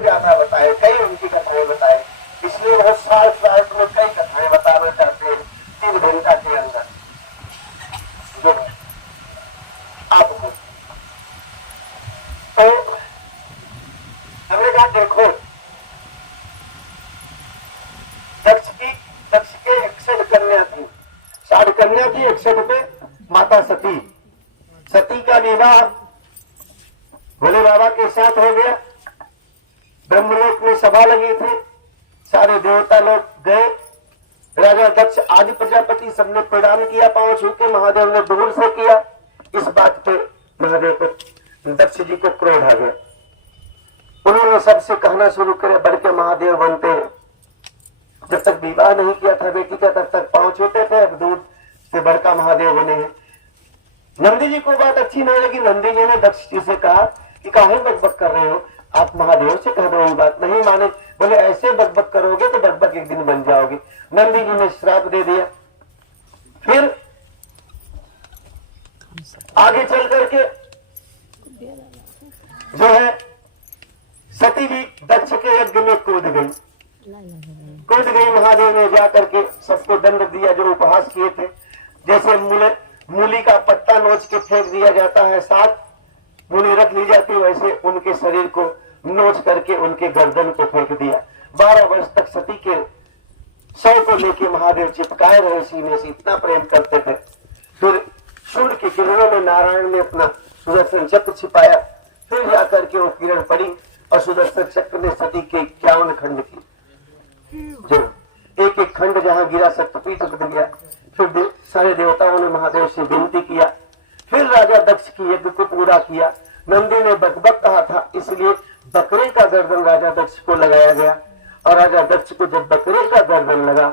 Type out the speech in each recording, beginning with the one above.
ज्यादा बताए, कई उनकी कथाएं बताए, इसलिए बहुत साल में कई कथाएं बताना चाहते हैं 3 घंटा के अंदर जो आपको। तो हमने कहा देखो दक्ष के 61 कन्या थी, 60 कन्या थी, 61 पे माता सती। सती का विवाह भोले बाबा के साथ हो गया। ब्रह्मलोक में सभा लगी थी, सारे देवता लोग गए। राजा दक्ष आदि प्रजापति सबने प्रणाम किया, पांव छू के। महादेव ने दूर से किया। इस बात पे महादेव को दक्ष जी को क्रोध आ गया। उन्होंने सबसे कहना शुरू करे, बढ़ के महादेव बनते हैं। जब तक विवाह नहीं किया था बेटी का तब तक पांव छूते थे, अब दूर से बड़का महादेव बने हैं। नंदी जी को बात अच्छी नहीं लगी। नंदी जी ने दक्ष जी से कहा कि काहे बकबक कर रहे हो, आप महादेव से कह दो, ये बात नहीं माने। बोले ऐसे बकबक करोगे तो बकबक एक दिन बन जाओगे। नंदी जी ने श्राप दे दिया। फिर आगे चल करके जो है सती जी दक्ष के यज्ञ में कूद गई। महादेव ने जाकर के सबको दंड दिया जो उपहास किए थे। जैसे मूली का पत्ता नोच के फेंक दिया जाता है, 7 मूली रख ली जाती, वैसे उनके शरीर को नोच करके उनके गर्दन को फेंक दिया। 12 वर्ष तक सती के शव को लेके महादेव चिपकाए रहे सीने से, इतना प्रेम करते थे। फिर सूर्य की किरणों में नारायण ने अपना सुदर्शन चक्र छिपाया। फिर जाकर के वो किरण पड़ी और सुदर्शन चक्र ने सती के 51 खंड की, जो एक एक खंड जहां गिरा शक्तिपीठ उठ गया। फिर सारे देवताओं ने महादेव से विनती किया। फिर राजा दक्ष की यज्ञ को पूरा किया। नंदी ने बकबक कहा था, इसलिए बकरे का गर्दन राजा दक्ष को लगाया गया। और राजा दक्ष को जब बकरे का गर्दन लगा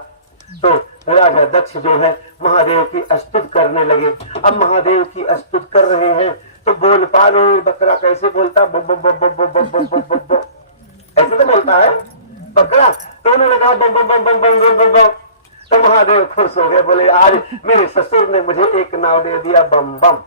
तो राजा दक्ष जो है महादेव की स्तुति करने लगे। अब महादेव की स्तुति कर रहे हैं तो बोल पा रहे, बकरा कैसे बोलता, बब बब बब बब बब बब बब बब ऐसे तो बोलता है बकरा। तो उन्होंने कहा बम बम बम बम बम बम बम बम। तो महादेव खुश हो गए, बोले आज मेरे ससुर ने मुझे एक नाव दे दिया, बम बम।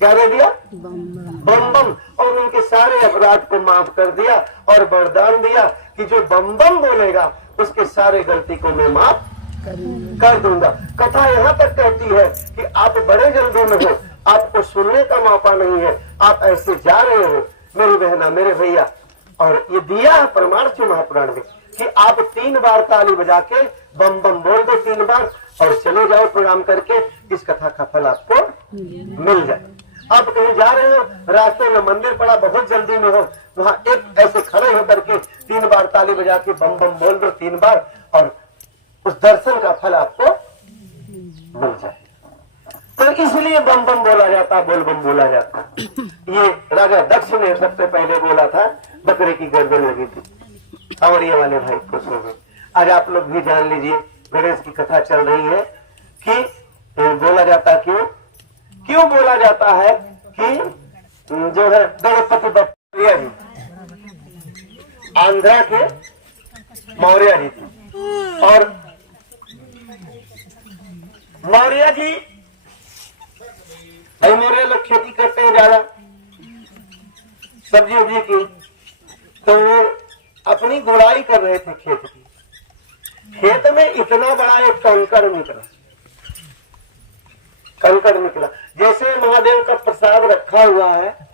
क्या दे दिया? बम बम। और उनके सारे अपराध को माफ कर दिया और वरदान दिया कि जो बम बम बोलेगा उसके सारे गलती को मैं माफ कर दूंगा। कथा यहाँ तक कहती है कि आप बड़े जल्दी में हो, आपको सुनने का मौका नहीं है, आप ऐसे जा रहे हो मेरी बहना मेरे भैया। और ये दिया है प्रमाण से महापुराण में कि आप 3 बार ताली बजा के बम बम बोल दो 3 बार और चले जाओ प्रणाम करके, इस कथा का फल आपको मिल जाए। आप कहीं जा रहे हो, रास्ते में मंदिर पड़ा, बहुत जल्दी में हो, वहां एक ऐसे खड़े होकर के 3 बार ताली बजा के बम बम बोल दो 3 बार और उस दर्शन का फल आपको मिल जाए। तो इसलिए बम बम बोला जाता, बोल बम बोला जाता। ये राजा दक्ष ने सबसे पहले बोला था, बकरे की गर्दन लगी थी और ये वाले भाई खुश हो गए। आज आप लोग भी जान लीजिए, गणेश की कथा चल रही है कि बोला जाता क्यों बोला जाता है कि जो है गणपति बप्पा जी आंध्रा के मौर्य जी थे। और मौर्य जी, मौर्य लोग खेती करते हैं ज्यादा सब्जी उब्जी की, तो वो अपनी गुड़ाई कर रहे थे खेत की। खेत में इतना बड़ा एक कंकड़ निकला। जैसे महादेव का प्रसाद रखा हुआ है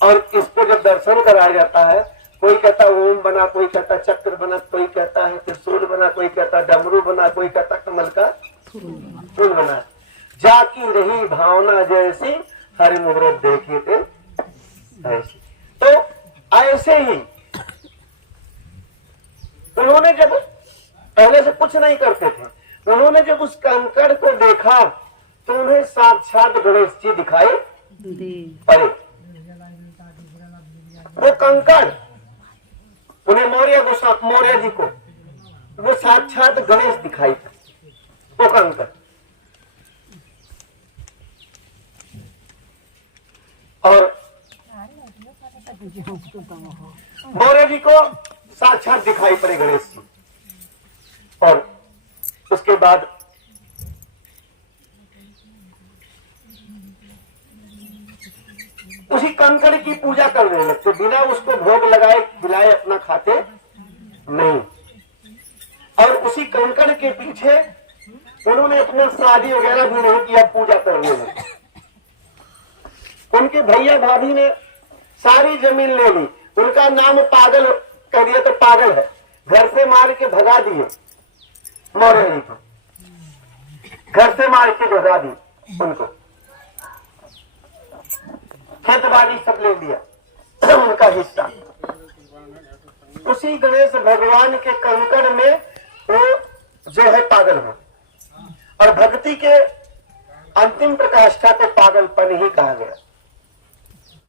और इसको जब दर्शन कराया जाता है, कोई कहता ओम बना, कोई कहता चक्र बना, कोई कहता है त्रिशूल बना, कोई कहता डमरू बना, कोई कहता कमल का फूल बना। जाकी रही भावना जैसी हरि मुहूर्त देखे थे ऐसी। तो ऐसे ही उन्होंने जब पहले से कुछ नहीं करते थे, उन्होंने जब उस कंकड़ को देखा तो उन्हें साक्षात गणेश जी दिखाई पड़े। वो कंकड़ उन्हें मौर्य जी को वो साक्षात गणेश दिखाई पड़े, वो कंकड़। और मौर्य जी को साक्षात दिखाई पड़े गणेश जी। और उसके बाद उसी कंकड़ की पूजा करने लगते, बिना उसको भोग लगाए खिलाए अपना खाते नहीं। और उसी कंकड़ के पीछे उन्होंने अपना शादी वगैरह भी नहीं किया, पूजा करने लगे। उनके भैया भाभी ने सारी जमीन ले ली, उनका नाम पागल कर दिया, तो पागल है, घर से मार के भगा दिए, मौर्य को घर से मार के भगा दी उनको, खेतबाड़ी सब ले लिया उनका हिस्सा। उसी गणेश भगवान के कंकड़ में वो जो है पागल हो, और भक्ति के अंतिम प्रकाष्ठा को पागलपन ही कहा गया।